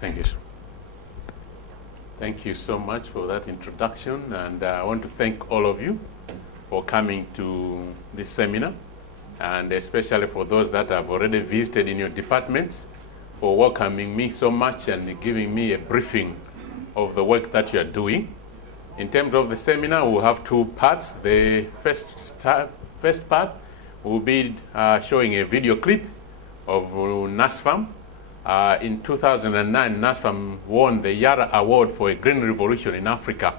Thank you, sir. Thank you so much for that introduction, and I want to thank all of you for coming to this seminar, and especially for those that have already visited in your departments, for welcoming me so much and giving me a briefing of the work that you are doing. In terms of the seminar, we'll have two parts. The first part will be showing a video clip of NASFAM. In 2009, NASFAM won the Yara Award for a Green Revolution in Africa.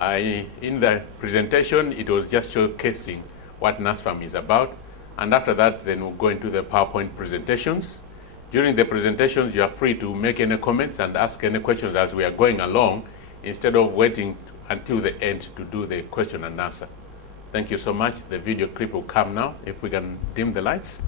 In the presentation, it was just showcasing what NASFAM is about. And after that, then we'll go into the PowerPoint presentations. During the presentations, you are free to make any comments and ask any questions as we are going along, instead of waiting until the end to do the question and answer. Thank you so much. The video clip will come now. If we can dim the lights.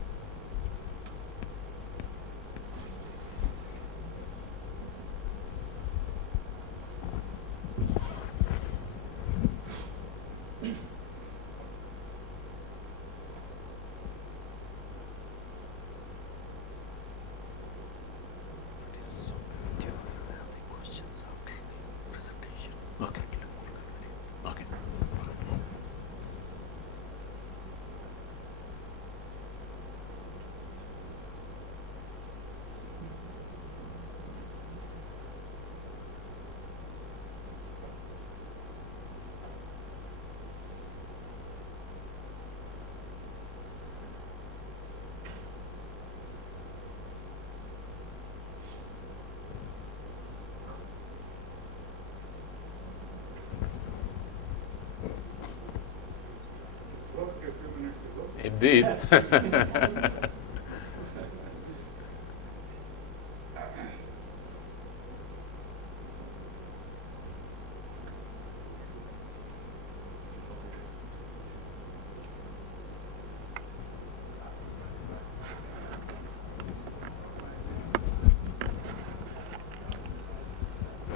It did. The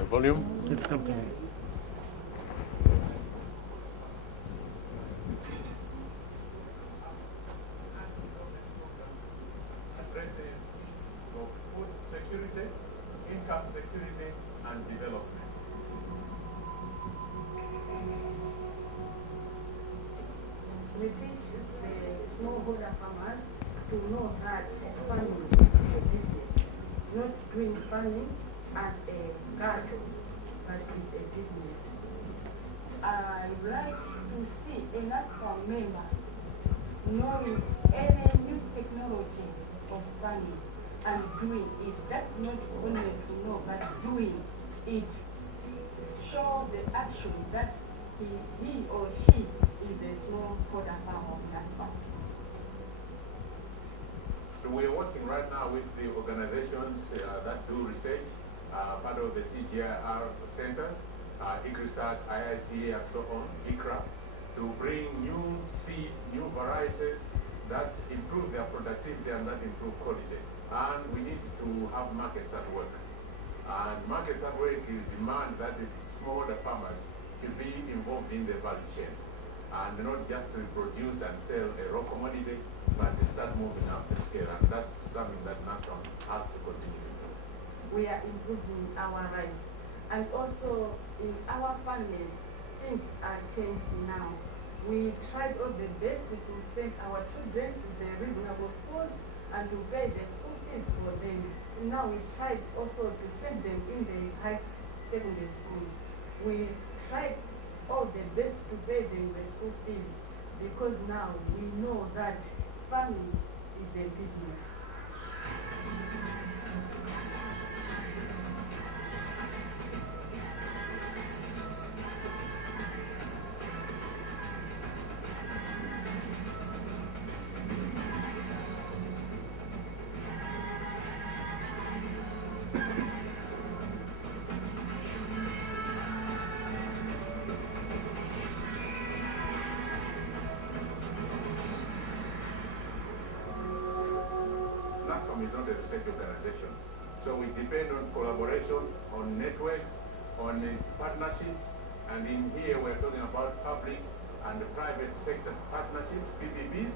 volume? It's okay. We teach the smallholder farmers to know that farming is a business, not doing farming as a cattle, but it's a business. I would like to see a NASFAM member knowing any new technology of farming and doing it. That's not only to know, but doing it. Show the action that he or she is a smallholder farmer of NASFAM. So we're working right now with the organizations that do research, part of the CGIAR centers, ICRISAT, IITA, and so on, ICRA, to bring new seed, new varieties that improve their productivity and that improve quality. And we need to have markets at work. And markets at work is demand that the smallholder farmers to be involved in the value chain. And not just to produce and sell a raw commodity, but to start moving up the scale. And that's something that NASFAM has to continue to do. We are improving our rights. And also in our families, things are changed now. We tried all the best to send our children to the reasonable schools and to pay the school fees for them. Now we tried also to send them in the high secondary schools. We tried all the best to pay them the school fees, because now we know that farming is a business. NASFAM is not a research organization. So we depend on collaboration, on networks, on partnerships, and in here we're talking about public and private sector partnerships, PPPs,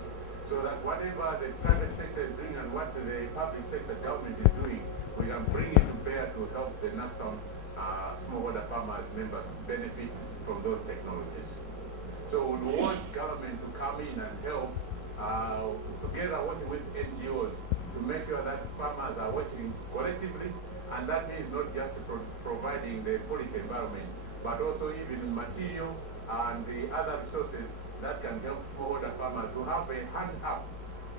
so that whatever the private sector is doing and what the public sector government is doing, we can bring it together bear to help the national smallholder farmers members benefit from those technologies. So we want government to come in and help together working with NGOs to make sure that farmers are working collectively, and that means not just providing the policy environment, but also even material and the other resources that can help smallholder farmers to have a hand up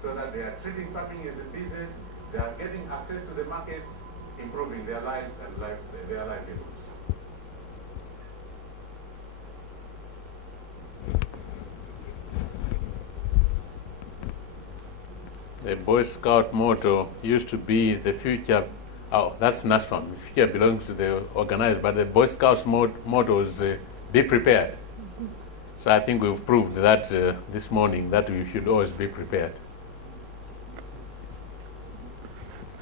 so that they are treating farming as a business, they are getting access to the markets, improving their lives and their livelihoods. The Boy Scout motto used to be the future. Oh, that's NASFAM. The future belongs to the organized, but the Boy Scouts motto is be prepared. So I think we've proved that this morning that we should always be prepared.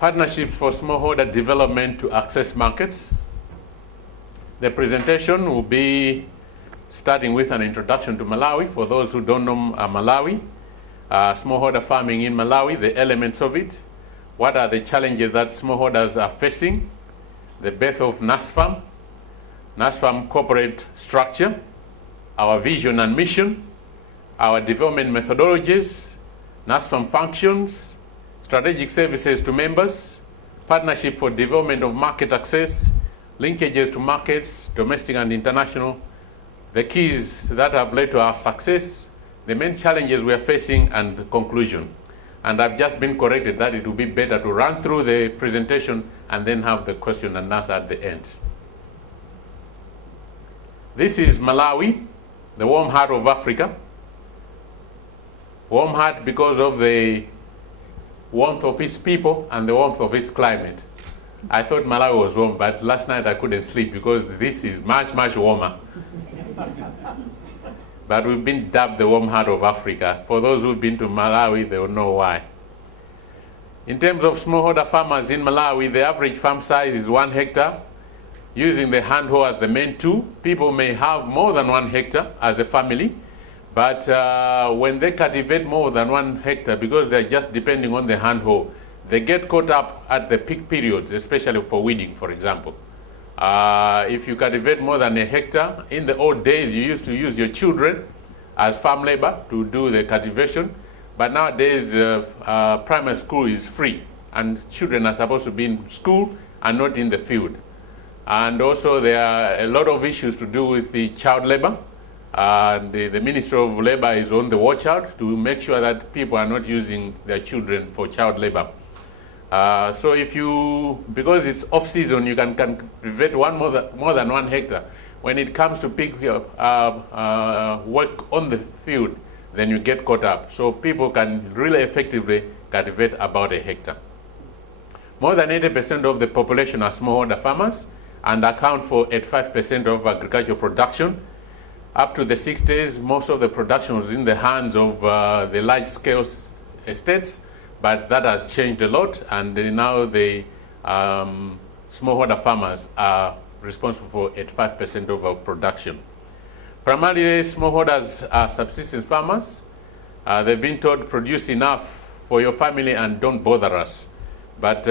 Partnership for smallholder development to access markets. The presentation will be starting with an introduction to Malawi. For those who don't know Malawi, smallholder farming in Malawi, the elements of it, what are the challenges that smallholders are facing, the birth of NASFAM corporate structure, our vision and mission, our development methodologies, NASFAM functions, strategic services to members, partnership for development of market access, linkages to markets, domestic and international, the keys that have led to our success, the main challenges we are facing, and the conclusion. And I've just been corrected that it would be better to run through the presentation and then have the question and answer at the end. This is Malawi, the warm heart of Africa. Warm heart because of the warmth of its people and the warmth of its climate. I thought Malawi was warm, but last night I couldn't sleep because this is much, much warmer. But we've been dubbed the warm heart of Africa. For those who've been to Malawi, they will know why. In terms of smallholder farmers in Malawi, the average farm size is 1 hectare. Using the hand hoe as the main tool, people may have more than 1 hectare as a family, but when they cultivate more than 1 hectare, because they're just depending on the hand hoe, they get caught up at the peak periods, especially for weeding, for example. If you cultivate more than 1 hectare, in the old days you used to use your children as farm labor to do the cultivation, but nowadays primary school is free and children are supposed to be in school and not in the field. And also there are a lot of issues to do with the child labor. The Ministry of Labor is on the watch out to make sure that people are not using their children for child labor. So if you, because it's off season, you can cultivate more than 1 hectare. When it comes to peak work on the field, then you get caught up. So people can really effectively cultivate about 1 hectare. More than 80% of the population are smallholder farmers and account for 85% of agricultural production. Up to the 60s, most of the production was in the hands of the large-scale estates, but that has changed a lot, and now the smallholder farmers are responsible for 85% of our production. Primarily, smallholders are subsistence farmers. They've been told produce enough for your family and don't bother us. But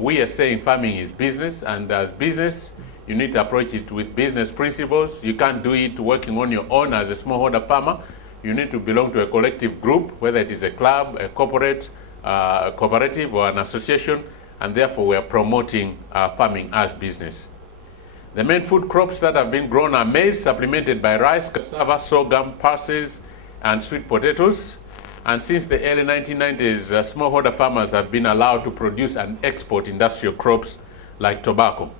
we are saying farming is business, and as business, you need to approach it with business principles. You can't do it working on your own as a smallholder farmer. You need to belong to a collective group, whether it is a club, a corporate, a cooperative, or an association, and therefore we are promoting farming as business. The main food crops that have been grown are maize, supplemented by rice, cassava, sorghum, pulses, and sweet potatoes. And since the early 1990s, smallholder farmers have been allowed to produce and export industrial crops like tobacco.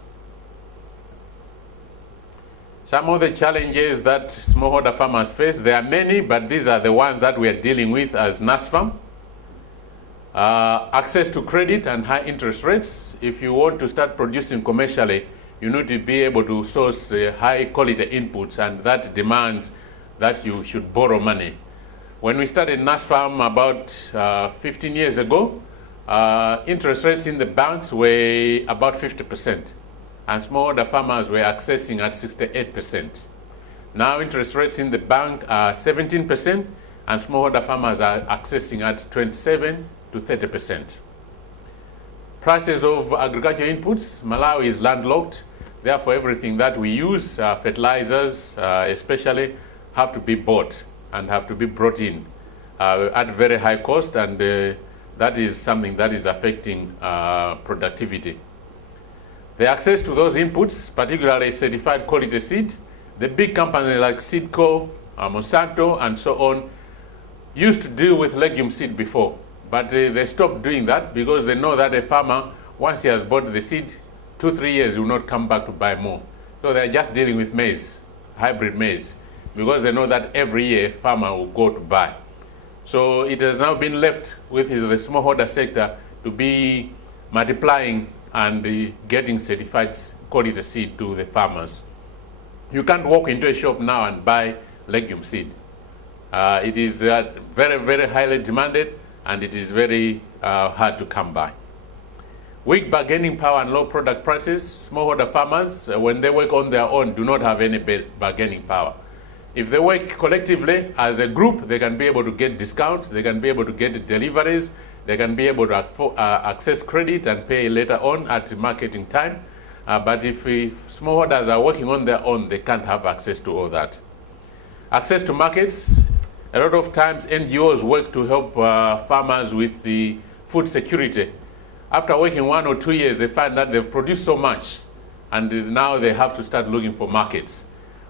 Some of the challenges that smallholder farmers face, there are many, but these are the ones that we are dealing with as NASFAM. Access to credit and high interest rates. If you want to start producing commercially, you need to be able to source high quality inputs, and that demands that you should borrow money. When we started NASFAM about 15 years ago, interest rates in the banks were about 50%, and smallholder farmers were accessing at 68%. Now interest rates in the bank are 17%, and smallholder farmers are accessing at 27 to 30%. Prices of agricultural inputs, Malawi is landlocked. Therefore, everything that we use, fertilizers especially, have to be bought and have to be brought in at very high cost, and that is something that is affecting productivity. The access to those inputs, particularly certified quality seed, the big companies like Seedco, Monsanto, and so on, used to deal with legume seed before, but they stopped doing that because they know that a farmer, once he has bought the seed, 2-3 years, he will not come back to buy more. So they're just dealing with maize, hybrid maize, because they know that every year farmer will go to buy. So it has now been left with the smallholder sector to be multiplying and getting certified quality seed to the farmers. You can't walk into a shop now and buy legume seed. It is very, very highly demanded, and it is very hard to come by. Weak bargaining power and low product prices, smallholder farmers, when they work on their own, do not have any bargaining power. If they work collectively as a group, they can be able to get discounts, they can be able to get deliveries, they can be able to access credit and pay later on at marketing time. But if smallholders are working on their own, they can't have access to all that. Access to markets, a lot of times NGOs work to help farmers with the food security. After working 1 or 2 years, they find that they've produced so much, and now they have to start looking for markets.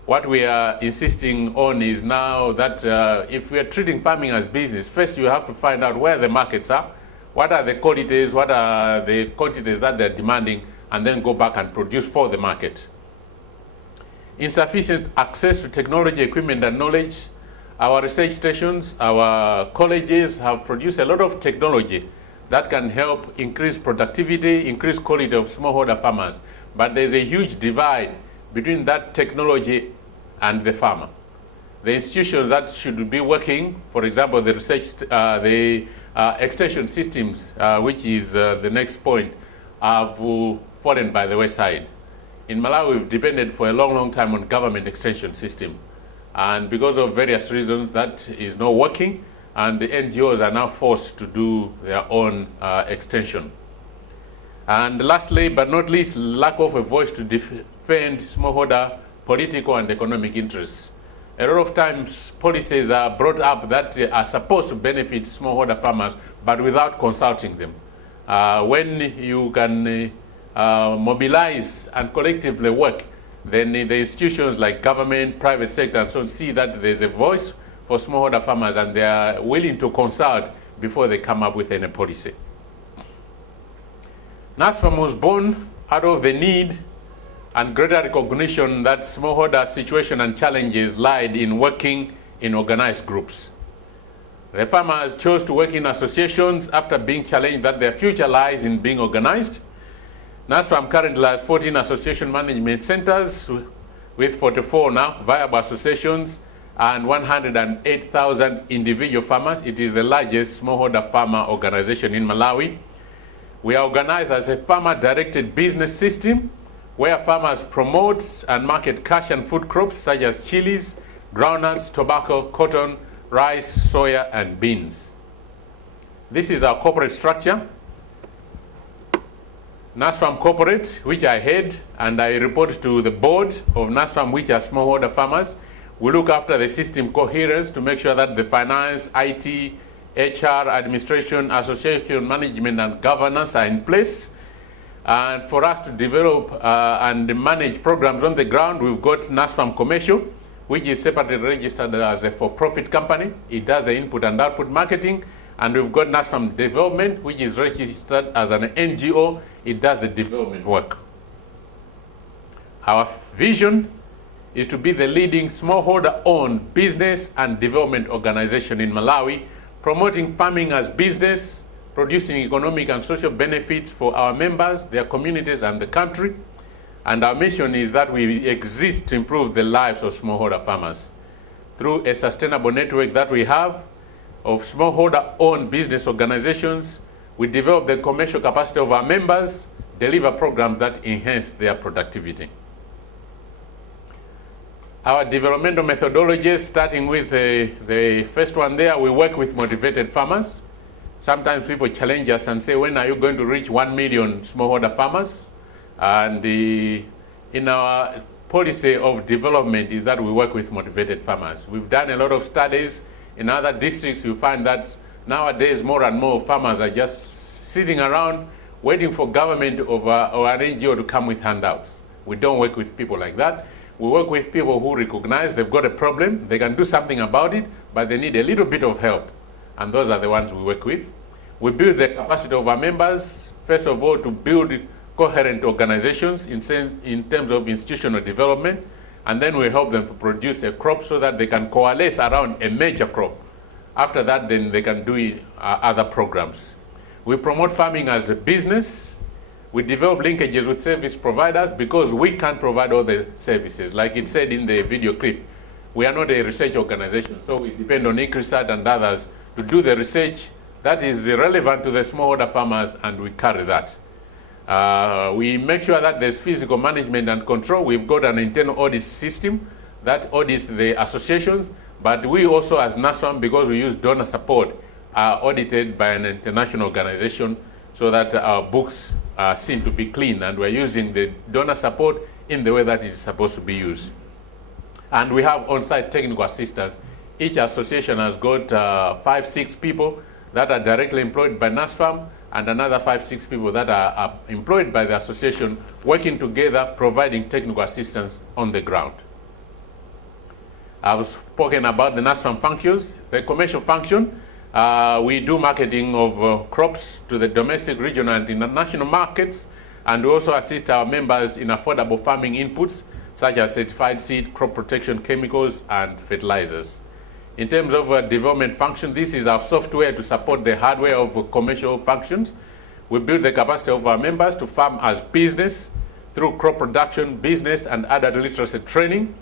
What we are insisting on is now that if we are treating farming as business, first you have to find out where the markets are, what are the qualities, what are the quantities that they're demanding, and then go back and produce for the market. Insufficient access to technology, equipment, and knowledge. Our research stations, our colleges have produced a lot of technology that can help increase productivity, increase quality of smallholder farmers. But there's a huge divide between that technology and the farmer. The institutions that should be working, for example, the research, the extension systems, which is the next point, have fallen by the wayside. In Malawi, we've depended for a long, long time on government extension system. And because of various reasons, that is not working, and the NGOs are now forced to do their own extension. And lastly, but not least, lack of a voice to defend smallholder political and economic interests. A lot of times, policies are brought up that are supposed to benefit smallholder farmers, but without consulting them. When you can mobilize and collectively work, then the institutions like government, private sector, and so on see that there's a voice for smallholder farmers, and they are willing to consult before they come up with any policy. NASFAM was born out of the need and greater recognition that smallholder situation and challenges lied in working in organized groups. The farmers chose to work in associations after being challenged that their future lies in being organized. NASFAM currently has 14 association management centers with 44 now viable associations and 108,000 individual farmers. It is the largest smallholder farmer organization in Malawi. We are organized as a farmer-directed business system where farmers promote and market cash and food crops such as chilies, groundnuts, tobacco, cotton, rice, soya, and beans. This is our corporate structure. NASFAM Corporate, which I head, and I report to the board of NASFAM, which are smallholder farmers. We look after the system coherence to make sure that the finance, IT, HR, administration, association management, and governance are in place. And for us to develop and manage programs on the ground, we've got NASFAM Commercial, which is separately registered as a for-profit company. It does the input and output marketing. And we've got NASFAM Development, which is registered as an NGO. It does the development work. Our vision is to be the leading smallholder-owned business and development organization in Malawi, promoting farming as business, producing economic and social benefits for our members, their communities, and the country. And our mission is that we exist to improve the lives of smallholder farmers through a sustainable network that we have of smallholder-owned business organizations. We develop the commercial capacity of our members, deliver programs that enhance their productivity. Our developmental methodologies, starting with the first one there, we work with motivated farmers. Sometimes people challenge us and say, when are you going to reach 1 million smallholder farmers? And in our policy of development is that we work with motivated farmers. We've done a lot of studies in other districts. You find that nowadays more and more farmers are just sitting around waiting for government or an NGO to come with handouts. We don't work with people like that. We work with people who recognize they've got a problem, they can do something about it, but they need a little bit of help. And those are the ones we work with. We build the capacity of our members, first of all, to build coherent organizations in terms of institutional development, and then we help them to produce a crop so that they can coalesce around a major crop. After that, then they can do other programs. We promote farming as a business. We develop linkages with service providers because we can't provide all the services. Like it said in the video clip, we are not a research organization, so we depend on ICRISAT and others to do the research that is relevant to the smallholder farmers, and we carry that. We make sure that there's physical management and control. We've got an internal audit system that audits the associations, but we also as NASFAM, because we use donor support, are audited by an international organization so that our books seem to be clean, and we're using the donor support in the way that it is supposed to be used. And we have on-site technical assistants. Each association has got 5-6 people that are directly employed by NASFAM, and another 5-6 people that are employed by the association, working together, providing technical assistance on the ground. I've spoken about the NASFAM functions. The commercial function, we do marketing of crops to the domestic, regional, and international markets, and we also assist our members in affordable farming inputs, such as certified seed, crop protection chemicals, and fertilizers. In terms of development function, this is our software to support the hardware of commercial functions. We build the capacity of our members to farm as business through crop production, business, and adult literacy training.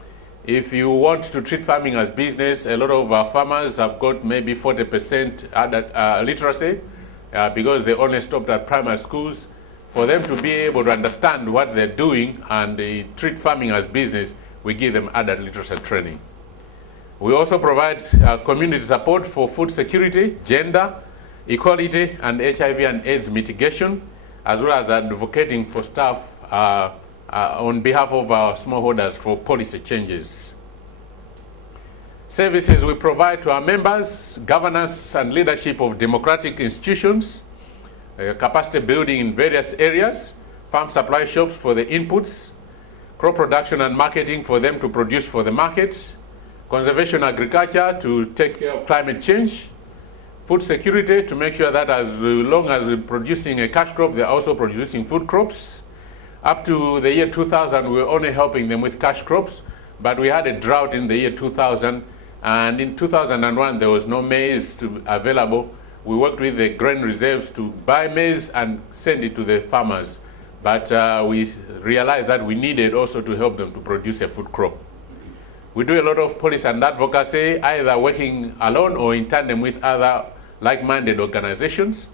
If you want to treat farming as business, a lot of our farmers have got maybe 40% adult literacy because they only stopped at primary schools. For them to be able to understand what they're doing and they treat farming as business, we give them adult literacy training. We also provide community support for food security, gender, equality, and HIV and AIDS mitigation, as well as advocating for staff on behalf of our smallholders for policy changes. Services we provide to our members: governance and leadership of democratic institutions, capacity building in various areas, farm supply shops for the inputs, crop production and marketing for them to produce for the markets, conservation agriculture to take care of climate change, food security to make sure that as long as we're producing a cash crop, they're also producing food crops. Up to the year 2000, we were only helping them with cash crops, but we had a drought in the year 2000, and in 2001, there was no maize available. We worked with the grain reserves to buy maize and send it to the farmers, but we realized that we needed also to help them to produce a food crop. We do a lot of policy and advocacy, either working alone or in tandem with other like-minded organizations.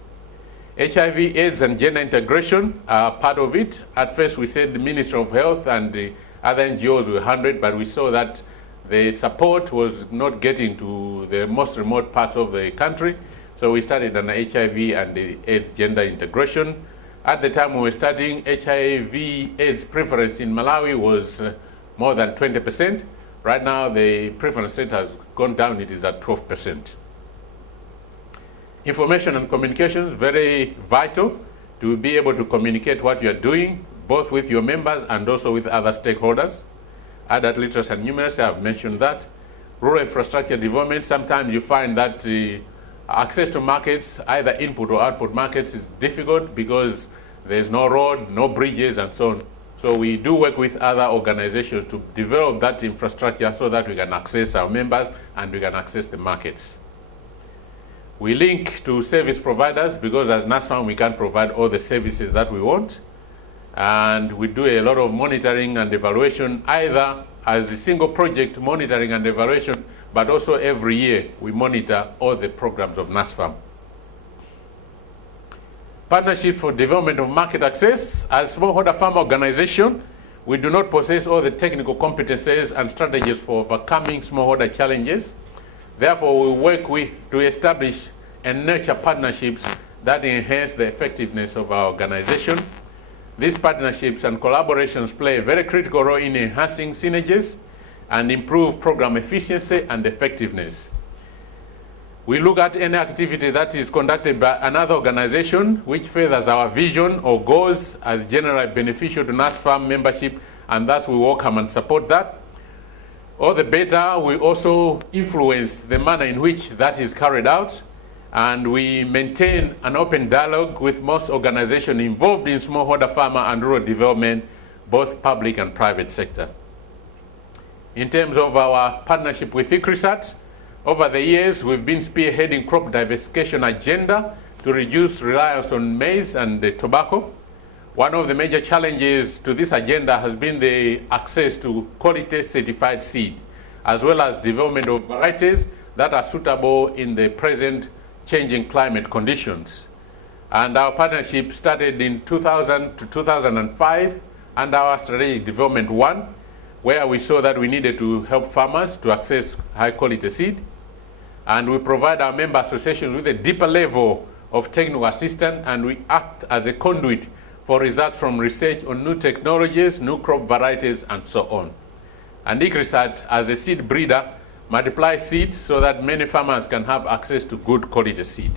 HIV, AIDS, and gender integration are part of it. At first, we said the Ministry of Health and the other NGOs were 100, but we saw that the support was not getting to the most remote parts of the country. So we started an HIV and the AIDS gender integration. At the time we were starting, HIV AIDS preference in Malawi was more than 20%. Right now, the preference rate has gone down. It is at 12%. Information and communications, very vital to be able to communicate what you are doing, both with your members and also with other stakeholders. Adult literacy and numeracy, I've mentioned that. Rural infrastructure development, sometimes you find that access to markets, either input or output markets, is difficult because there's no road, no bridges, and so on. So we do work with other organizations to develop that infrastructure so that we can access our members and we can access the markets. We link to service providers because as NASFAM we can't provide all the services that we want. And we do a lot of monitoring and evaluation, either as a single project monitoring and evaluation, but also every year we monitor all the programs of NASFAM. Partnership for development of market access. As smallholder farm organization, we do not possess all the technical competencies and strategies for overcoming smallholder challenges. Therefore, we work to establish and nurture partnerships that enhance the effectiveness of our organization. These partnerships and collaborations play a very critical role in enhancing synergies and improve program efficiency and effectiveness. We look at any activity that is conducted by another organization which furthers our vision or goals as generally beneficial to NASFAM membership, and thus we welcome and support that. All the better, we also influence the manner in which that is carried out, and we maintain an open dialogue with most organizations involved in smallholder farmer and rural development, both public and private sector. In terms of our partnership with ICRISAT, over the years, we've been spearheading crop diversification agenda to reduce reliance on maize and tobacco. One of the major challenges to this agenda has been the access to quality certified seed, as well as development of varieties that are suitable in the present changing climate conditions. And our partnership started in 2000 to 2005 under our Strategic Development 1, where we saw that we needed to help farmers to access high quality seed. And we provide our member associations with a deeper level of technical assistance, and we act as a conduit for results from research on new technologies, new crop varieties, and so on. And ICRISAT, as a seed breeder, multiplies seeds so that many farmers can have access to good quality seed.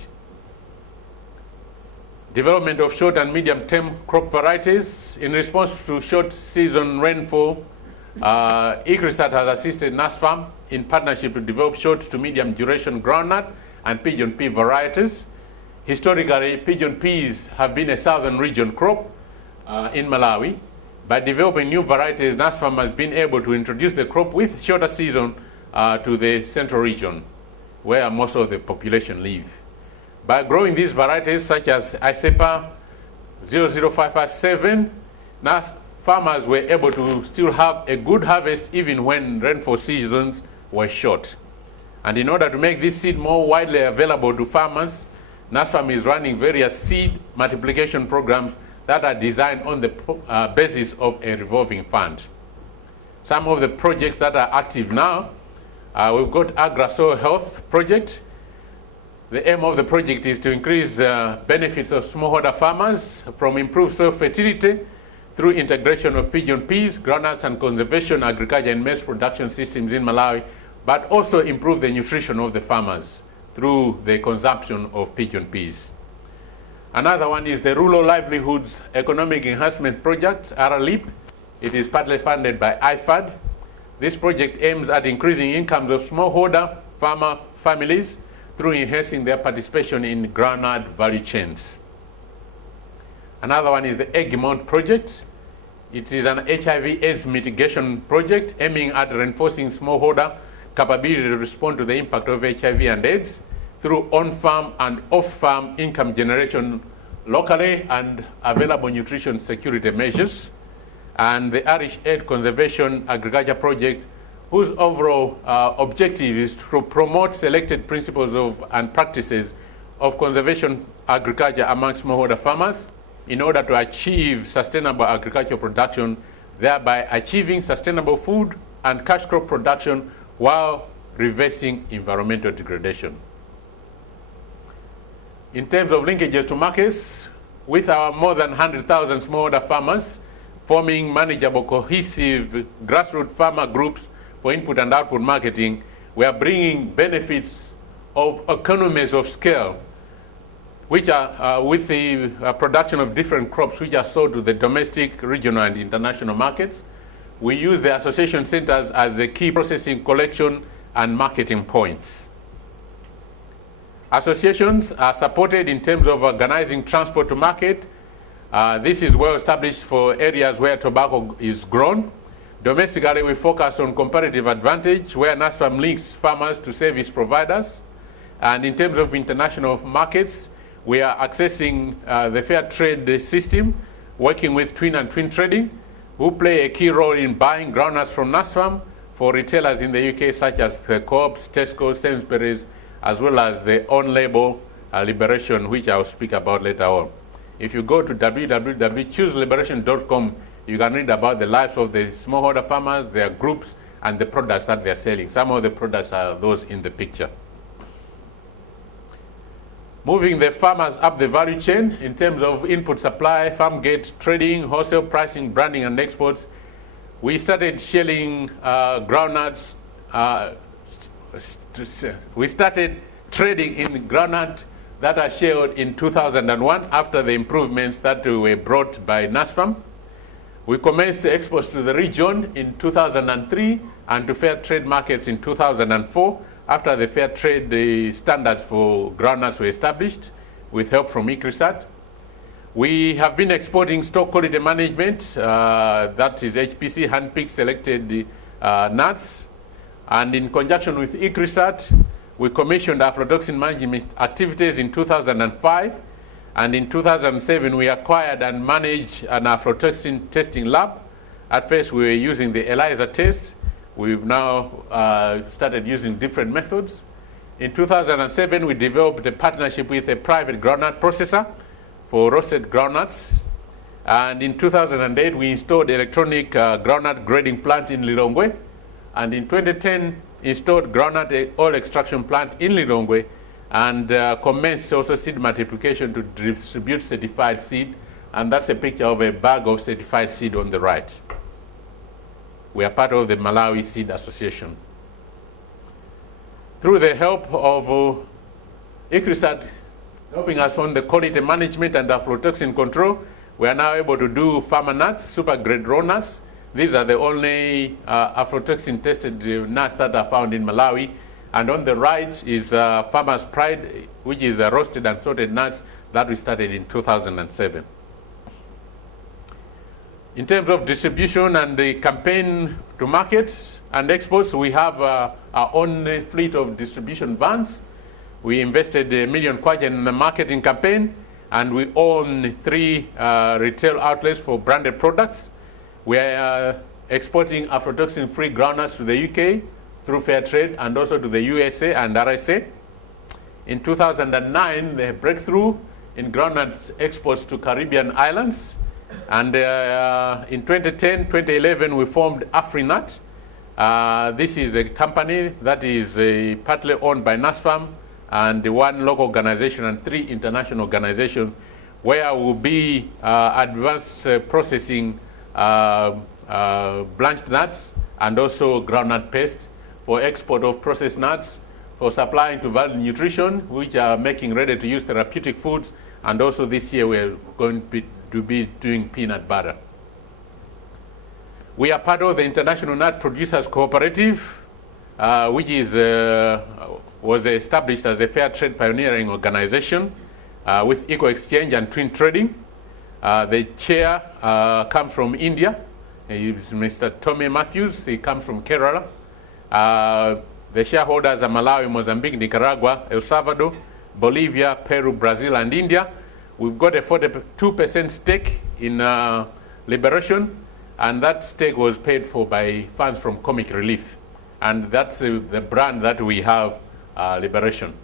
Development of short and medium-term crop varieties. In response to short season rainfall, ICRISAT has assisted NASFAM in partnership to develop short to medium duration groundnut and pigeon pea varieties. Historically, pigeon peas have been a southern region crop in Malawi. By developing new varieties, NASFAM has been able to introduce the crop with shorter season to the central region, where most of the population live. By growing these varieties, such as ISEPA 00557, farmers were able to still have a good harvest even when rainfall seasons were short. And in order to make this seed more widely available to farmers, NASFAM is running various seed multiplication programs that are designed on the basis of a revolving fund. Some of the projects that are active now, we've got Agra Soil Health Project. The aim of the project is to increase benefits of smallholder farmers from improved soil fertility through integration of pigeon peas, groundnuts, and conservation agriculture and maize production systems in Malawi, but also improve the nutrition of the farmers through the consumption of pigeon peas. Another one is the Rural Livelihoods Economic Enhancement Project, RLEAP. It is partly funded by IFAD. This project aims at increasing incomes of smallholder farmer families through enhancing their participation in groundnut value chains. Another one is the Egmont Project. It is an HIV/AIDS mitigation project aiming at reinforcing smallholder capability to respond to the impact of HIV and AIDS through on-farm and off-farm income generation locally and available nutrition security measures. And the Irish Aid Conservation Agriculture Project, whose overall objective is to promote selected principles of and practices of conservation agriculture among smallholder farmers in order to achieve sustainable agricultural production, thereby achieving sustainable food and cash crop production while reversing environmental degradation. In terms of linkages to markets, with our more than 100,000 smallholder farmers forming manageable, cohesive grassroots farmer groups for input and output marketing, we are bringing benefits of economies of scale, which are with the production of different crops which are sold to the domestic, regional, and international markets. We use the association centers as the key processing, collection, and marketing points. Associations are supported in terms of organizing transport to market. This is well established for areas where tobacco is grown. Domestically, we focus on comparative advantage, where NASFAM links farmers to service providers. And in terms of international markets, we are accessing the fair trade system, working with Twin and Twin Trading, who play a key role in buying groundnuts from NASFAM for retailers in the UK, such as the Co-ops, Tesco, Sainsbury's, as well as the on-label Liberation, which I'll speak about later on. If you go to www.chooseliberation.com, you can read about the lives of the smallholder farmers, their groups, and the products that they're selling. Some of the products are those in the picture. moving the farmers up the value chain in terms of input supply, farm gate, trading, wholesale pricing, branding, and exports. We started shelling groundnuts. We started trading in groundnut that are shelled in 2001 after the improvements that were brought by NASFAM. We commenced exports to the region in 2003 and to fair trade markets in 2004 after the fair trade standards for groundnuts were established with help from ICRISAT. We have been exporting stock quality management, that is HPC, hand-picked selected nuts. And in conjunction with ICRISAT, we commissioned aflatoxin management activities in 2005. And in 2007, we acquired and managed an aflatoxin testing lab. At first, we were using the ELISA test. We've now started using different methods. In 2007, we developed a partnership with a private groundnut processor for roasted groundnuts. And in 2008, we installed electronic groundnut grading plant in Lilongwe. And in 2010, installed groundnut oil extraction plant in Lilongwe and commenced also seed multiplication to distribute certified seed. And that's a picture of a bag of certified seed on the right. We are part of the Malawi Seed Association. Through the help of ICRISAT helping us on the quality management and aflatoxin control, we are now able to do farmer nuts, super grade raw nuts. These are the only aflatoxin tested nuts that are found in Malawi. And on the right is Farmer's Pride, which is roasted and sorted nuts that we started in 2007. In terms of distribution and the campaign to markets and exports, we have our own fleet of distribution vans. We invested $1 million kwacha in the marketing campaign, and we own 3 retail outlets for branded products. We are exporting aflatoxin-free groundnuts to the UK through fair trade and also to the USA and RSA. In 2009, the breakthrough in groundnut exports to Caribbean islands. And in 2010, 2011, we formed AfriNut. This is a company that is partly owned by NASFAM and one local organization and 3 international organizations, where we'll be advanced processing blanched nuts and also groundnut paste for export of processed nuts, for supplying to Value Nutrition, which are making ready-to-use therapeutic foods, and also this year we're going to be doing peanut butter. We are part of the International Nut Producers Cooperative, which was established as a fair trade pioneering organization with Eco Exchange and Twin Trading. The chair comes from India. He's Mr. Tommy Matthews. He comes from Kerala. The shareholders are Malawi, Mozambique, Nicaragua, El Salvador, Bolivia, Peru, Brazil, and India. We've got a 42% stake in Liberation, and that stake was paid for by funds from Comic Relief. And that's the brand that we have, Liberation.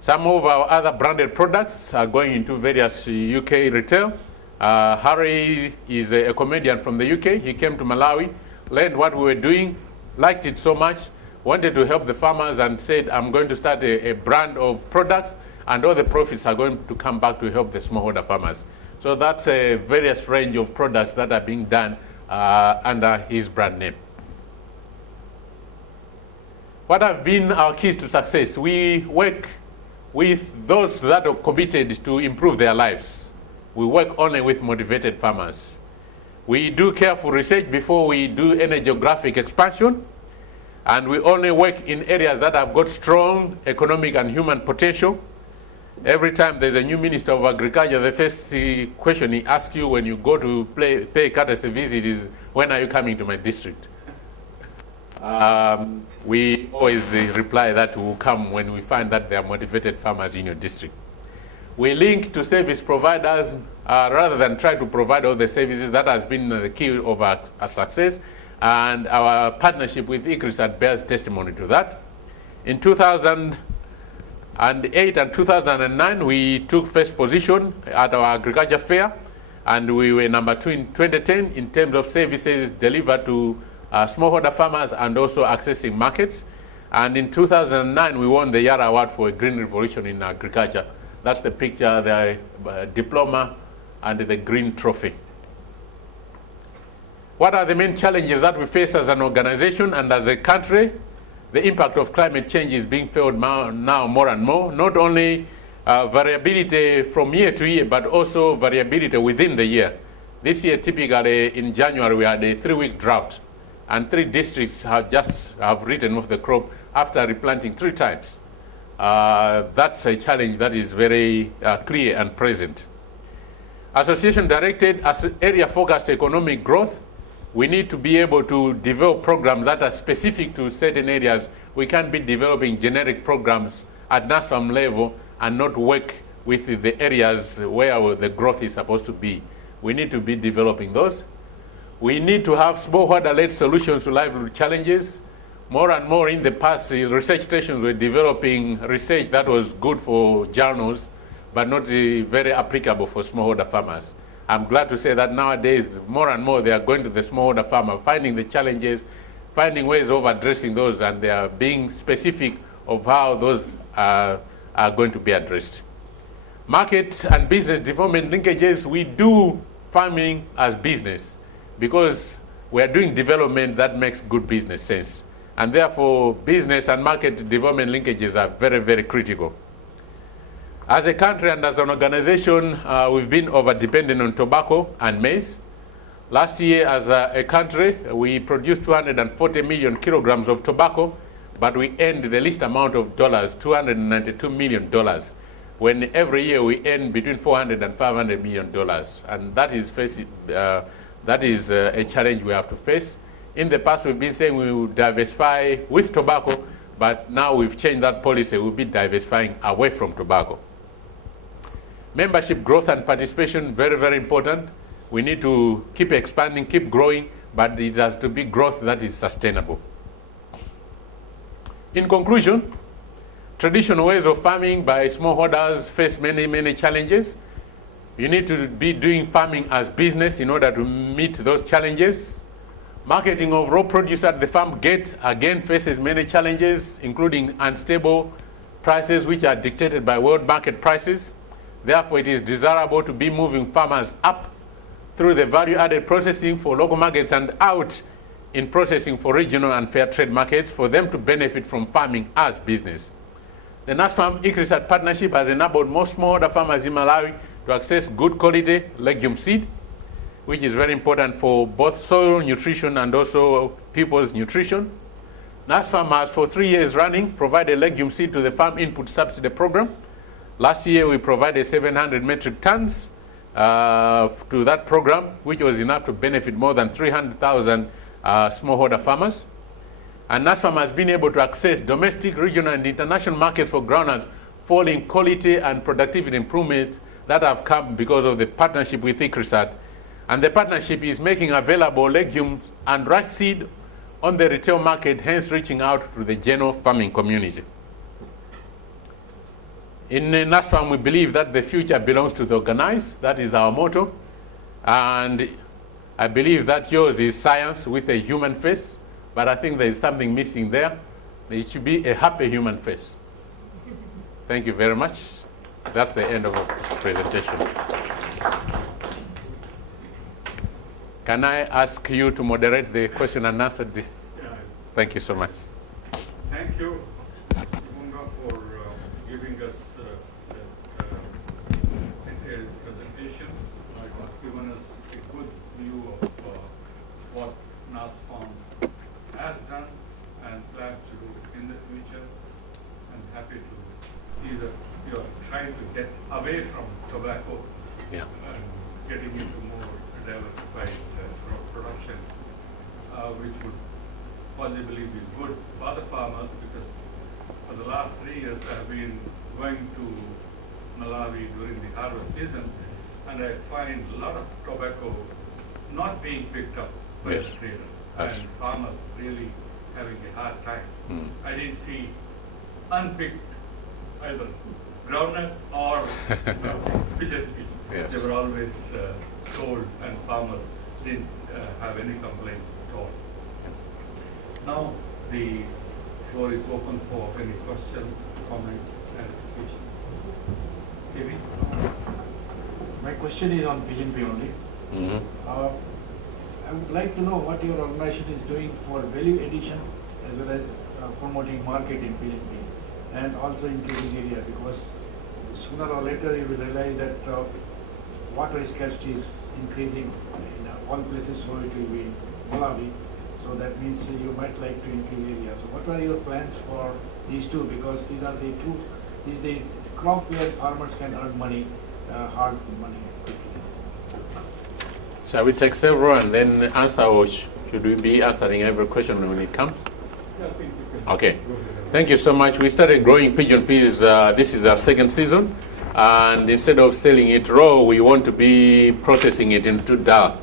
Some of our other branded products are going into various UK retail. Harry is a comedian from the UK. He came to Malawi, learned what we were doing, liked it so much, wanted to help the farmers and said, I'm going to start a brand of products and all the profits are going to come back to help the smallholder farmers. So that's a various range of products that are being done under his brand name. What have been our keys to success? We work with those that are committed to improve their lives. We work only with motivated farmers. We do careful research before we do any geographic expansion, and we only work in areas that have got strong economic and human potential. Every time there's a new Minister of Agriculture, the first question he asks you when you go to pay a courtesy visit is, when are you coming to my district? We always reply that we will come when we find that there are motivated farmers in your district. We link to service providers rather than try to provide all the services. That has been the key of our success, and our partnership with ICRISAT bears testimony to that. In 2008 and 2009, we took first position at our agriculture fair, and we were number 2 in 2010 in terms of services delivered to smallholder farmers and also accessing markets. And in 2009, we won the Yara Award for a Green Revolution in Agriculture. That's the picture, the diploma and the green trophy. What are the main challenges that we face as an organization and as a country? The impact of climate change is being felt now more and more, not only variability from year to year, but also variability within the year. This year, typically in January, we had a 3-week drought, and 3 districts have written off the crop after replanting 3 times. That's a challenge that is very clear and present. Association-directed area-focused economic growth, we need to be able to develop programs that are specific to certain areas. We can't be developing generic programs at NASFAM level and not work with the areas where the growth is supposed to be. We need to be developing those. We need to have smallholder-led solutions to livelihood challenges. More and more in the past, research stations were developing research that was good for journals, but not very applicable for smallholder farmers. I'm glad to say that nowadays, more and more, they are going to the smallholder farmer, finding the challenges, finding ways of addressing those, and they are being specific of how those are going to be addressed. Market and business development linkages, we do farming as business because we are doing development that makes good business sense. And therefore, business and market development linkages are very, very critical. As a country and as an organization, we've been over-dependent on tobacco and maize. Last year, as a country, we produced 240 million kilograms of tobacco, but we earned the least amount of dollars, $292 million, when every year we earn between $400 and $500 million. And that is a challenge we have to face. In the past, we've been saying we will diversify with tobacco, but now we've changed that policy. We'll be diversifying away from tobacco. Membership growth and participation, very, very important. We need to keep expanding, keep growing, but it has to be growth that is sustainable. In conclusion, traditional ways of farming by smallholders face many, many challenges. You need to be doing farming as business in order to meet those challenges. Marketing of raw produce at the farm gate again faces many challenges, including unstable prices which are dictated by world market prices. Therefore, it is desirable to be moving farmers up through the value-added processing for local markets and out in processing for regional and fair trade markets for them to benefit from farming as business. The NASFAM ICRISAT partnership has enabled most smallholder farmers in Malawi to access good quality legume seed, which is very important for both soil nutrition and also people's nutrition. NASFAM has for 3 years running provided legume seed to the Farm Input Subsidy Program. Last year, we provided 700 metric tons to that program, which was enough to benefit more than 300,000 smallholder farmers. And NASFAM has been able to access domestic, regional, and international markets for groundnuts, following quality and productivity improvements that have come because of the partnership with ICRISAT. And the partnership is making available legumes and rice seed on the retail market, hence reaching out to the general farming community. In NASFAM, we believe that the future belongs to the organized. That is our motto. And I believe that yours is science with a human face, but I think there is something missing there. It should be a happy human face. Thank you very much. That's the end of our presentation. Can I ask you to moderate the question and answer? Thank you so much. Thank you, Chibonga, for giving us detailed presentation. It has given us a good view of what NASFAM has done and plans to do in the future. I'm happy to see that you are trying to get away from tobacco and getting into more diversified production, which would possibly be good for the farmers, because for the last 3 years I've been going to Malawi during the harvest season, and I find a lot of tobacco not being picked up by the traders, and farmers really having a hard time. I didn't see unpicked either groundnut or pigeon fish. They were always sold, and farmers didn't have any complaints at all. Now, the floor is open for any questions, comments, clarifications. Kevin? My question is on PNP only. I would like to know what your organization is doing for value addition as well as promoting market in PNP and also in increasing area, because sooner or later you will realize that water scarcity is increasing in all places, so it will be in Malawi. So that means you might like to increase area. So what are your plans for these two? Because these are the two, these the crop where farmers can earn money, hard money quickly. Shall we take several and then answer, or should we be answering every question when it comes? Yeah, I think you can. Okay. Thank you so much. We started growing pigeon peas. This is our second season. And instead of selling it raw, we want to be processing it into dal.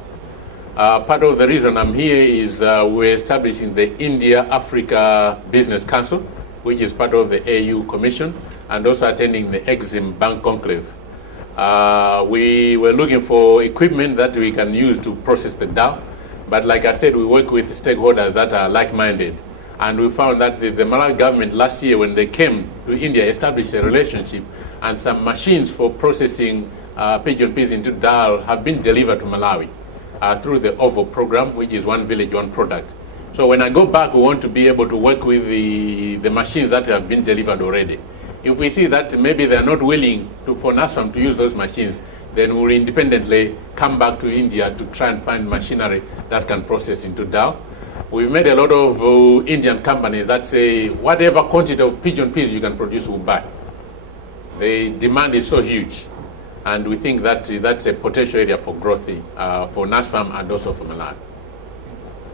Part of the reason I'm here is we're establishing the India-Africa Business Council, which is part of the AU Commission, and also attending the Exim Bank Conclave. We were looking for equipment that we can use to process the dal, but like I said, we work with stakeholders that are like-minded. And we found that the Malawi government last year, when they came to India, established a relationship, and some machines for processing pigeon peas into dal have been delivered to Malawi through the OVO program, which is One Village, One Product. So when I go back, we want to be able to work with the machines that have been delivered already. If we see that maybe they are not willing for NASFAM to use those machines, then we'll independently come back to India to try and find machinery that can process into dal. We've met a lot of Indian companies that say, whatever quantity of pigeon peas you can produce, we'll buy. The demand is so huge, and we think that that's a potential area for growth for NASFAM and also for Malawi.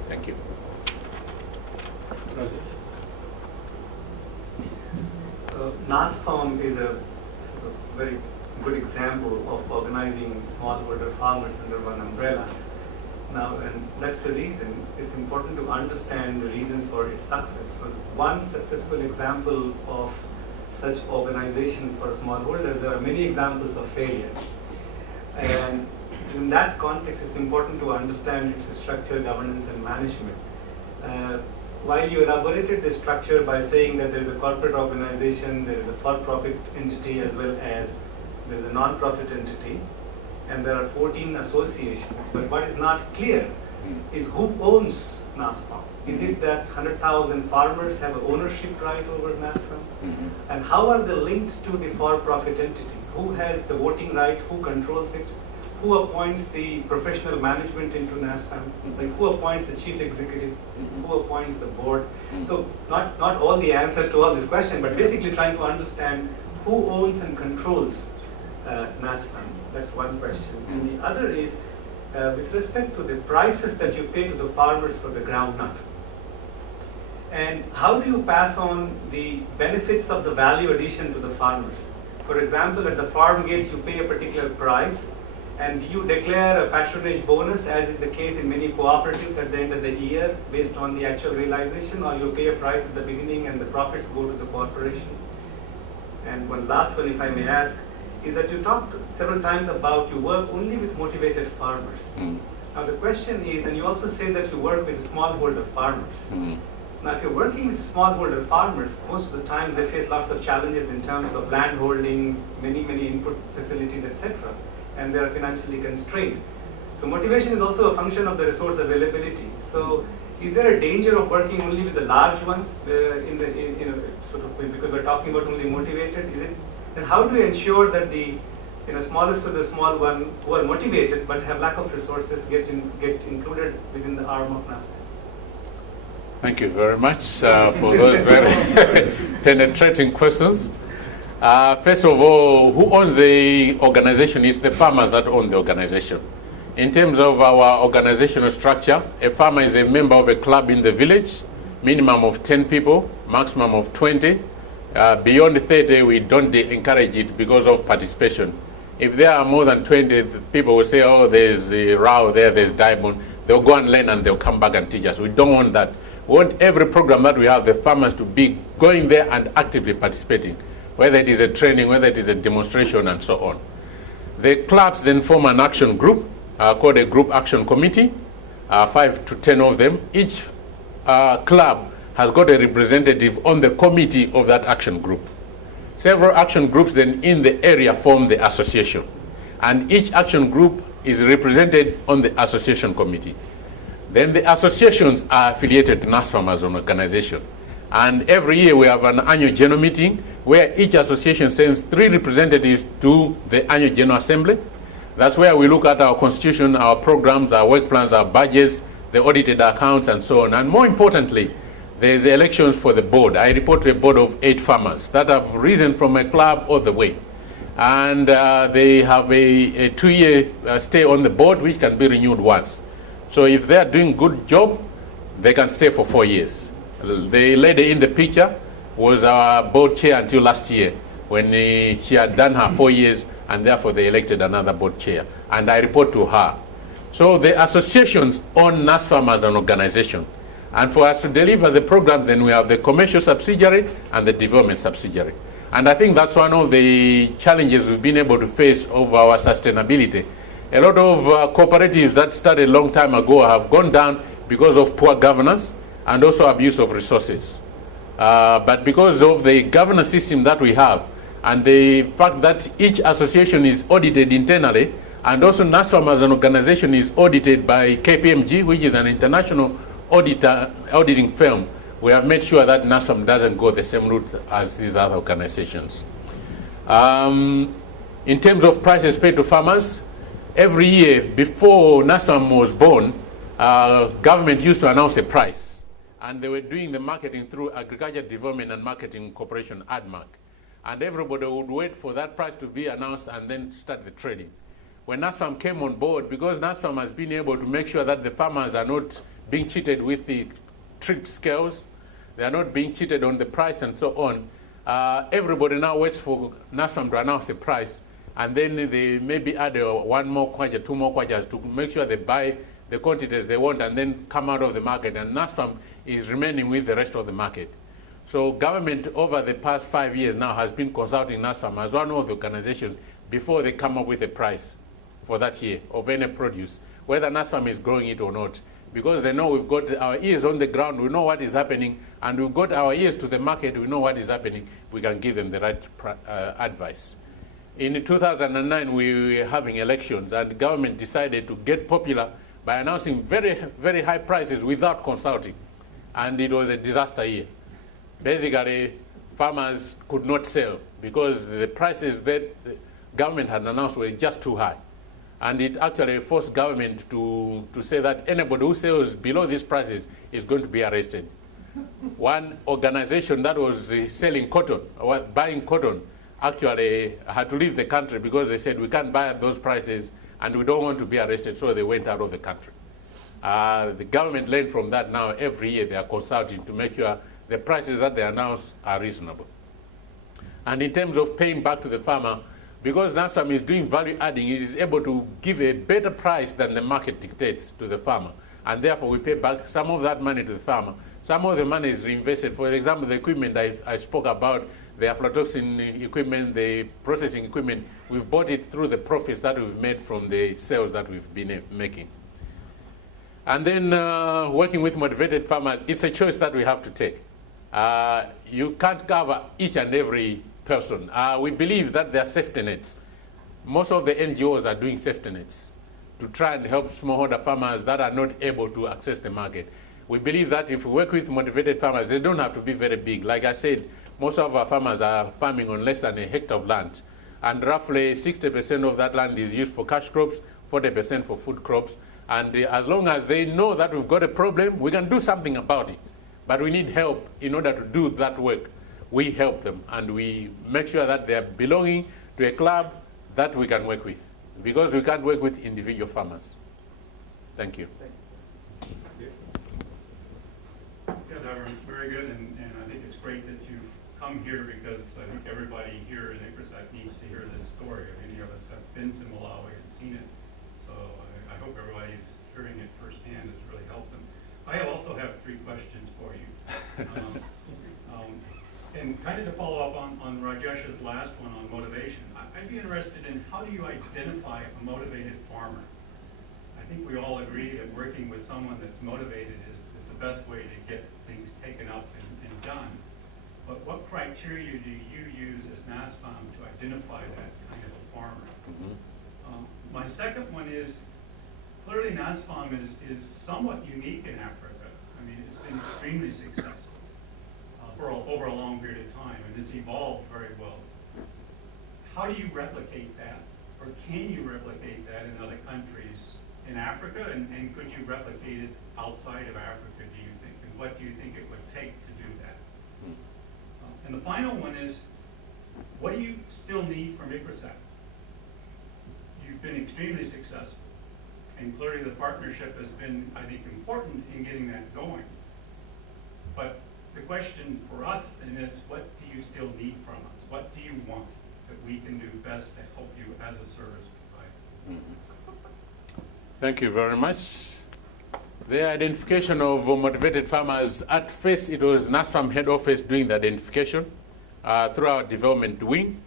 Thank you. NASFAM is a very good example of organizing smallholder farmers under one umbrella. Now, and that's the reason it's important to understand the reasons for its success. Because one successful example of such organization for smallholders, there are many examples of failure. And in that context, it's important to understand its structure, governance, and management. While you elaborated the structure by saying that there is a corporate organization, there is a for-profit entity, as well as there is a non-profit entity, and there are 14 associations. But what is not clear is who owns NASFAM. Is it that 100,000 farmers have an ownership right over NASFAM? And how are they linked to the for-profit entity? Who has the voting right? Who controls it? Who appoints the professional management into NASFAM? Like who appoints the chief executive? Who appoints the board? So not all the answers to all this question, but basically trying to understand who owns and controls NASFAM. That's one question. And the other is with respect to the prices that you pay to the farmers for the groundnut. And how do you pass on the benefits of the value addition to the farmers? For example, at the farm gate, you pay a particular price, and you declare a patronage bonus, as is the case in many cooperatives at the end of the year, based on the actual realization, or you pay a price at the beginning and the profits go to the corporation. And one last one, if I may ask, is that you talked several times about you work only with motivated farmers. Now the question is, and you also say that you work with smallholder farmers. Now if you're working with smallholder farmers, most of the time they face lots of challenges in terms of land holding, many input facilities, etc. And they are financially constrained. So motivation is also a function of the resource availability. So is there a danger of working only with the large ones because we're talking about only motivated? Is it? And how do you ensure that the smallest of the small one who are motivated but have lack of resources get included within the arm of NASFAM? Thank you very much for those very penetrating questions. First of all, who owns the organization? Is the farmers that own the organization. In terms of our organizational structure, a farmer is a member of a club in the village, minimum of 10 people, maximum of 20. Beyond 30, we don't encourage it because of participation. If there are more than 20, people will say, oh, there's a row there, there's Dyborn. They'll go and learn and they'll come back and teach us. We don't want that. We want every program that we have, the farmers to be going there and actively participating, whether it is a training, whether it is a demonstration, and so on. The clubs then form an action group called a group action committee, 5 to 10 of them. Each club has got a representative on the committee of that action group. Several action groups then in the area form the association, and each action group is represented on the association committee. Then the associations are affiliated to NASFAM as an organization. And every year we have an annual general meeting where each association sends 3 representatives to the annual general assembly. That's where we look at our constitution, our programs, our work plans, our budgets, the audited accounts, and so on. And more importantly, there's elections for the board. I report to a board of 8 farmers that have risen from a club all the way. And they have a 2-year stay on the board, which can be renewed once. So if they are doing good job, they can stay for 4 years. The lady in the picture was our board chair until last year, when she had done her 4 years, and therefore they elected another board chair. And I report to her. So the associations own NASFAM as an organization. And for us to deliver the program, then we have the commercial subsidiary and the development subsidiary. And I think that's one of the challenges we've been able to face of our sustainability. A lot of cooperatives that started a long time ago have gone down because of poor governance and also abuse of resources. But because of the governance system that we have, and the fact that each association is audited internally, and also NASFAM as an organization is audited by KPMG, which is an international auditing firm, we have made sure that NASFAM doesn't go the same route as these other organizations. In terms of prices paid to farmers, every year before NASFAM was born, government used to announce a price. And they were doing the marketing through Agriculture Development and Marketing Corporation, ADMAC. And everybody would wait for that price to be announced and then start the trading. When NASFAM came on board, because NASFAM has been able to make sure that the farmers are not being cheated with the tricked scales, they are not being cheated on the price and so on, everybody now waits for NASFAM to announce a price, and then they maybe add 1 more kwacha, 2 more kwachas to make sure they buy the quantities they want and then come out of the market, and NASFAM is remaining with the rest of the market. So government over the past 5 years now has been consulting NASFAM as one of the organizations before they come up with a price for that year of any produce, whether NASFAM is growing it or not, because they know we've got our ears on the ground, we know what is happening, and we've got our ears to the market, we know what is happening, we can give them the right advice. In 2009, we were having elections, and the government decided to get popular by announcing very, very high prices without consulting. And it was a disaster year. Basically, farmers could not sell because the prices that the government had announced were just too high. And it actually forced government to say that anybody who sells below these prices is going to be arrested. One organization that was selling cotton, or buying cotton, actually had to leave the country because they said we can't buy at those prices and we don't want to be arrested, so they went out of the country. The government learned from that. Now every year they are consulting to make sure the prices that they announce are reasonable. And in terms of paying back to the farmer, because NASFAM is doing value adding, it is able to give a better price than the market dictates to the farmer. And therefore we pay back some of that money to the farmer. Some of the money is reinvested. For example, the equipment I spoke about, the aflatoxin equipment, the processing equipment, we've bought it through the profits that we've made from the sales that we've been making. And then working with motivated farmers, it's a choice that we have to take. You can't cover each and every person. We believe that there are safety nets. Most of the NGOs are doing safety nets to try and help smallholder farmers that are not able to access the market. We believe that if we work with motivated farmers, they don't have to be very big. Like I said, most of our farmers are farming on less than a hectare of land. And roughly 60% of that land is used for cash crops, 40% for food crops. And as long as they know that we've got a problem, we can do something about it. But we need help in order to do that work. We help them, and we make sure that they are belonging to a club that we can work with, because we can't work with individual farmers. Thank you. Yeah, Dyborn, very good, and I think it's great that you've come here, because I think everybody here in ICRSAC needs to hear this story. Many of us have been to Malawi and seen it, so I hope everybody's hearing it firsthand. It's really helped them. I also have 3 questions for you. And kind of to follow up on Rajesh's last one on motivation, I'd be interested in how do you identify a motivated farmer? I think we all agree that working with someone that's motivated is the best way to get things taken up and done. But what criteria do you use as NASFAM to identify that kind of a farmer? My second one is, clearly NASFAM is somewhat unique in Africa. I mean, it's been extremely successful over a long period of time, and it's evolved very well. How do you replicate that? Or can you replicate that in other countries in Africa? And could you replicate it outside of Africa, do you think? And what do you think it would take to do that? And the final one is, what do you still need from ICRISAT? You've been extremely successful. And clearly the partnership has been, I think, important in getting that going. But the question for us then is, what do you still need from us? What do you want that we can do best to help you as a service provider? Thank you very much. The identification of motivated farmers, at first it was NASFAM head office doing the identification through our development wing.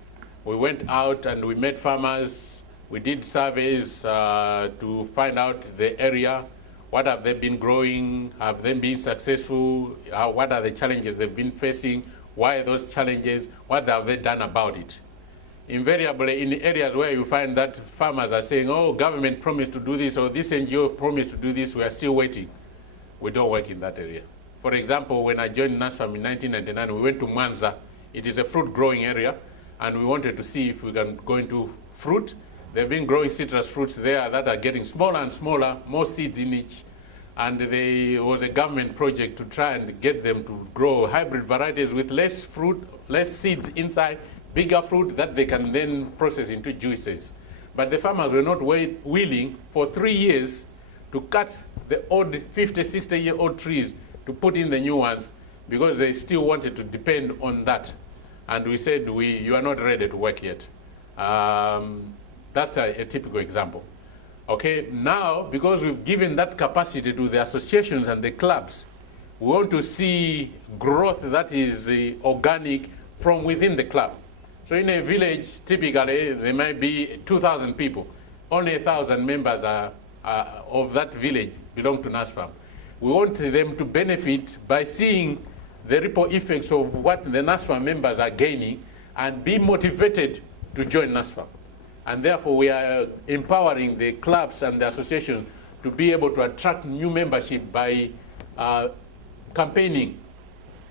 We went out and we met farmers. We did surveys to find out the area. What have they been growing? Have they been successful? What are the challenges they've been facing? Why are those challenges? What have they done about it? Invariably, in the areas where you find that farmers are saying, oh, government promised to do this, or this NGO promised to do this, we are still waiting. We don't work in that area. For example, when I joined NASFAM in 1999, we went to Mwanza. It is a fruit growing area, and we wanted to see if we can go into fruit. They've been growing citrus fruits there that are getting smaller and smaller, more seeds in each. And there was a government project to try and get them to grow hybrid varieties with less fruit, less seeds inside, bigger fruit that they can then process into juices. But the farmers were not willing for 3 years to cut the old 50, 60-year-old trees to put in the new ones because they still wanted to depend on that. And we said, you are not ready to work yet. That's a typical example. Okay, now, because we've given that capacity to the associations and the clubs, we want to see growth that is organic from within the club. So in a village, typically, there might be 2,000 people. Only 1,000 members of that village belong to NASFAM. We want them to benefit by seeing the ripple effects of what the NASFAM members are gaining and be motivated to join NASFAM. And therefore, we are empowering the clubs and the associations to be able to attract new membership by campaigning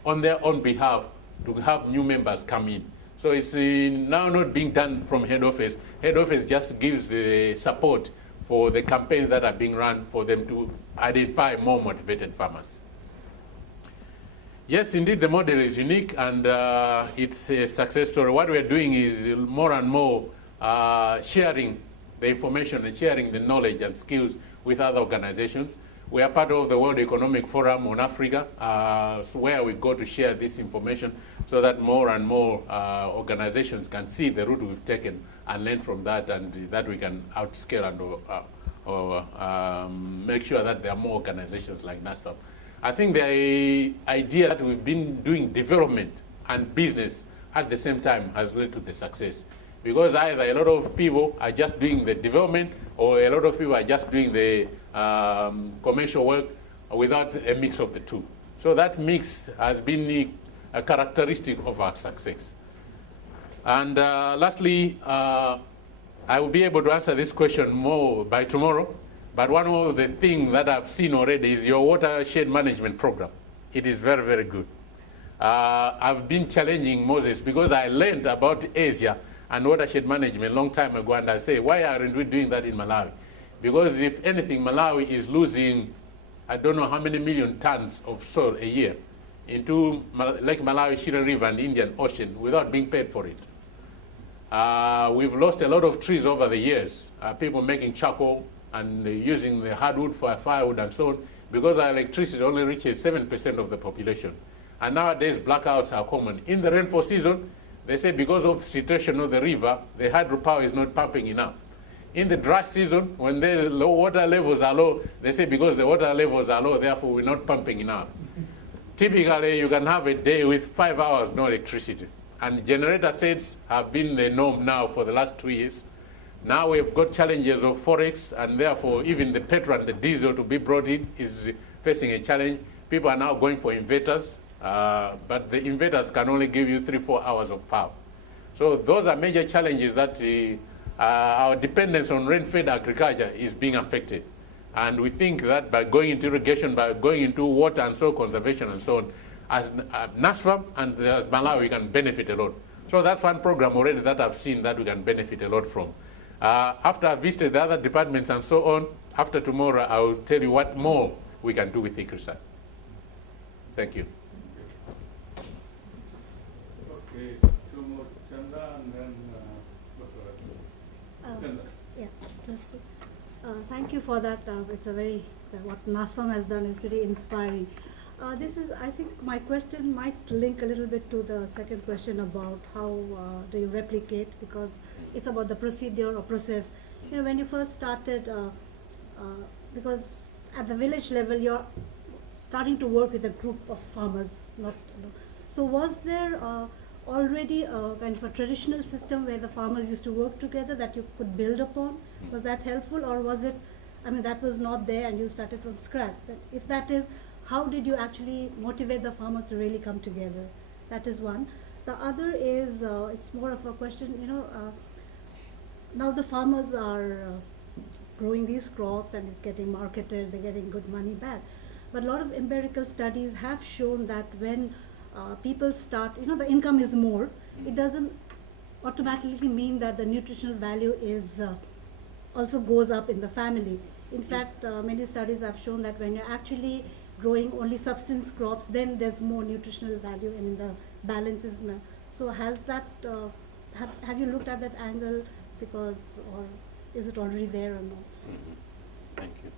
on their own behalf to have new members come in. So it's now not being done from head office. Head office just gives the support for the campaigns that are being run for them to identify more motivated farmers. Yes, indeed, the model is unique and it's a success story. What we're doing is more and more sharing the information and sharing the knowledge and skills with other organizations. We are part of the World Economic Forum on Africa, where we go to share this information so that more and more organizations can see the route we've taken and learn from that, and that we can outscale and make sure that there are more organizations like NASFAM. I think the idea that we've been doing development and business at the same time has led to the success. Because either a lot of people are just doing the development or a lot of people are just doing the commercial work without a mix of the two. So that mix has been a characteristic of our success. And lastly, I will be able to answer this question more by tomorrow. But one of the things that I've seen already is your watershed management program. It is very, very good. I've been challenging Moses because I learned about Asia and watershed management a long time ago, and I say, why aren't we doing that in Malawi? Because if anything, Malawi is losing, I don't know how many million tons of soil a year into Lake Malawi, Shirin River, and Indian Ocean without being paid for it. We've lost a lot of trees over the years, people making charcoal and using the hardwood for firewood and so on, because our electricity only reaches 7% of the population. And nowadays, blackouts are common. In the rainfall season, they say because of the situation of the river, the hydropower is not pumping enough. In the dry season, when the low water levels are low, they say because the water levels are low, therefore we're not pumping enough. Typically, you can have a day with 5 hours no electricity. And generator sets have been the norm now for the last 2 years. Now we've got challenges of forex, and therefore even the petrol and the diesel to be brought in is facing a challenge People are now going for inverters, but the inverters can only give you 3-4 hours of power. So those are major challenges that our dependence on rain-fed agriculture is being affected. And we think that by going into irrigation, by going into water and soil conservation and so on, as NASFAM and as Malawi, we can benefit a lot. So that's one program already that I've seen that we can benefit a lot from. After I've visited the other departments and so on, after tomorrow, I will tell you what more we can do with ICRISAT. Thank you. Okay, two more, Chanda and then Chanda. Yeah, that's good. Thank you for that. It's a very, what NASFAM has done is pretty inspiring. This is, I think my question might link a little bit to the second question about how do you replicate, because it's about the procedure or process. You know, when you first started, because at the village level, you're starting to work with a group of farmers, not, you know. So was there already a kind of a traditional system where the farmers used to work together that you could build upon? Was that helpful, or was it, I mean, that was not there and you started from scratch? But if that is, how did you actually motivate the farmers to really come together? That is one. The other is, it's more of a question, you know, now the farmers are growing these crops and it's getting marketed, they're getting good money back. But a lot of empirical studies have shown that when people start, you know, the income is more, it doesn't automatically mean that the nutritional value is also goes up in the family. In fact, many studies have shown that when you're actually growing only subsistence crops, then there's more nutritional value and the balance is not. So has that, have you looked at that angle, because, or is it already there or not? Thank you.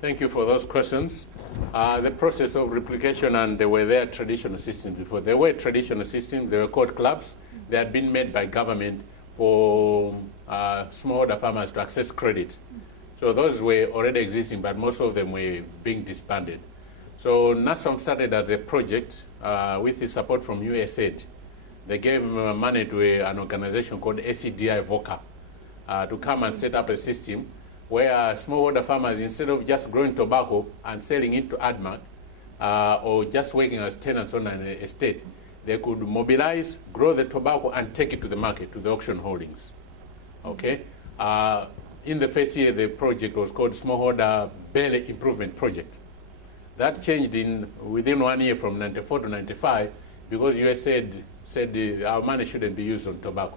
Thank you for those questions. The process of replication, and there were there traditional systems before. There were traditional systems, they were called clubs. They had been made by government for smallholder farmers to access credit. So those were already existing, but most of them were being disbanded. So NASFAM started as a project with the support from USAID. They gave money to an organization called ACDI VOCA to come and set up a system where smallholder farmers, instead of just growing tobacco and selling it to ADMAC or just working as tenants on an estate, they could mobilize, grow the tobacco, and take it to the market, to the auction holdings. Okay? In the first year, the project was called Smallholder Belly Improvement Project. That changed within 1 year from 94 to 95 because USAID said our money shouldn't be used on tobacco.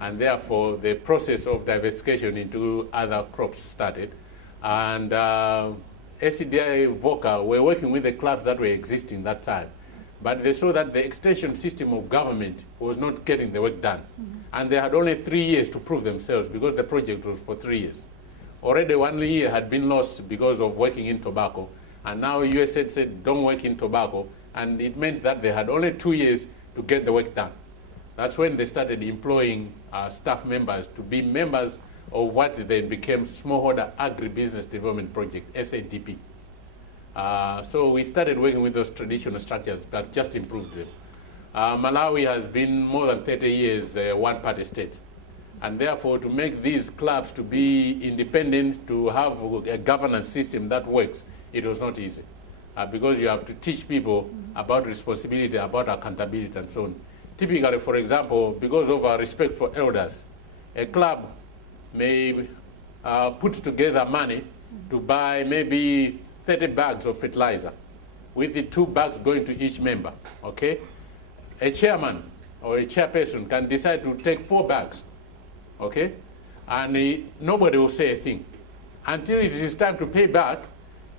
And therefore, the process of diversification into other crops started. And ACDI VOCA were working with the clubs that were existing that time. But they saw that the extension system of government was not getting the work done. And they had only 3 years to prove themselves because the project was for 3 years. Already 1 year had been lost because of working in tobacco. And now USAID said, don't work in tobacco. And it meant that they had only 2 years to get the work done. That's when they started employing staff members to be members of what then became Smallholder Agribusiness Development Project, SADP. So we started working with those traditional structures, but just improved them. Malawi has been more than 30 years a one-party state. And therefore, to make these clubs to be independent, to have a governance system that works, it was not easy. Because you have to teach people about responsibility, about accountability, and so on. Typically, for example, because of our respect for elders, a club may put together money to buy maybe 30 bags of fertilizer, with the 2 bags going to each member, okay? A chairman or a chairperson can decide to take 4 bags, okay? And nobody will say a thing until it is time to pay back.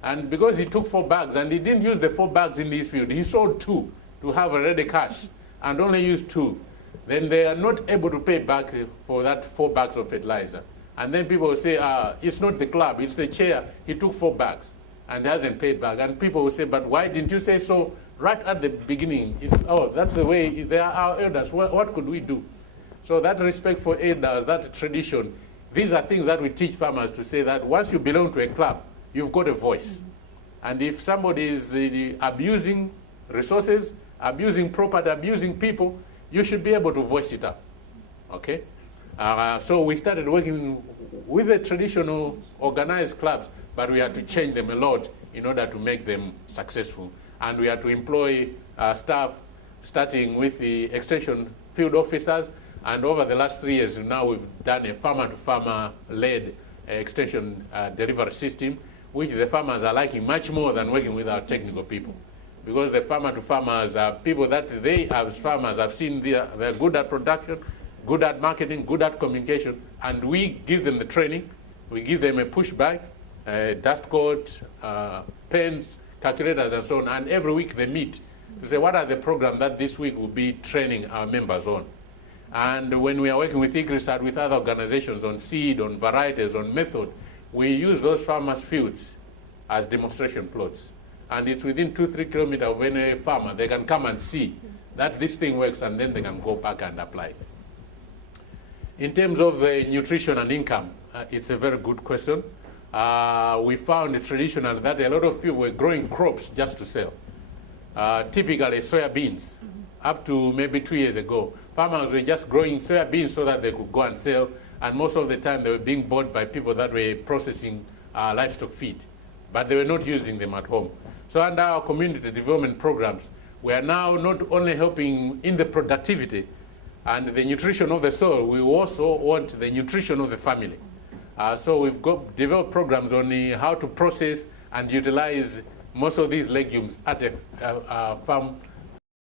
And because he took 4 bags and he didn't use the 4 bags in his field, he sold 2 to have a ready cash and only used 2. Then they are not able to pay back for that 4 bags of fertilizer. And then people will say, it's not the club, it's the chair. He took 4 bags and hasn't paid back. And people will say, but why didn't you say so right at the beginning? That's the way, they are our elders. What could we do? So that respect for elders, that tradition, these are things that we teach farmers to say that once you belong to a club, you've got a voice. And if somebody is abusing resources, abusing property, abusing people, you should be able to voice it up. Okay? So we started working with the traditional organized clubs, but we had to change them a lot in order to make them successful. And we had to employ staff, starting with the extension field officers, and over the last 3 years now we've done a farmer-to-farmer led extension delivery system, which the farmers are liking much more than working with our technical people. Because the farmer-to-farmers are people that they, as farmers, have seen they're good at production, good at marketing, good at communication, and we give them the training. We give them a push bag, dust coat, pens, calculators, and so on, and every week they meet to say what are the programs that this week will be training our members on. And when we are working with ICRISAT, with other organizations on seed, on varieties, on method, we use those farmers' fields as demonstration plots. And it's within 2-3 kilometers of any farmer. They can come and see that this thing works, and then they can go back and apply. In terms of nutrition and income, it's a very good question. We found it traditional that a lot of people were growing crops just to sell. Typically soybeans, up to maybe 2 years ago. Farmers were just growing soybeans so that they could go and sell, and most of the time they were being bought by people that were processing livestock feed, but they were not using them at home. So under our community development programs, we are now not only helping in the productivity and the nutrition of the soil, we also want the nutrition of the family. So we've developed programs on how to process and utilize most of these legumes at a farm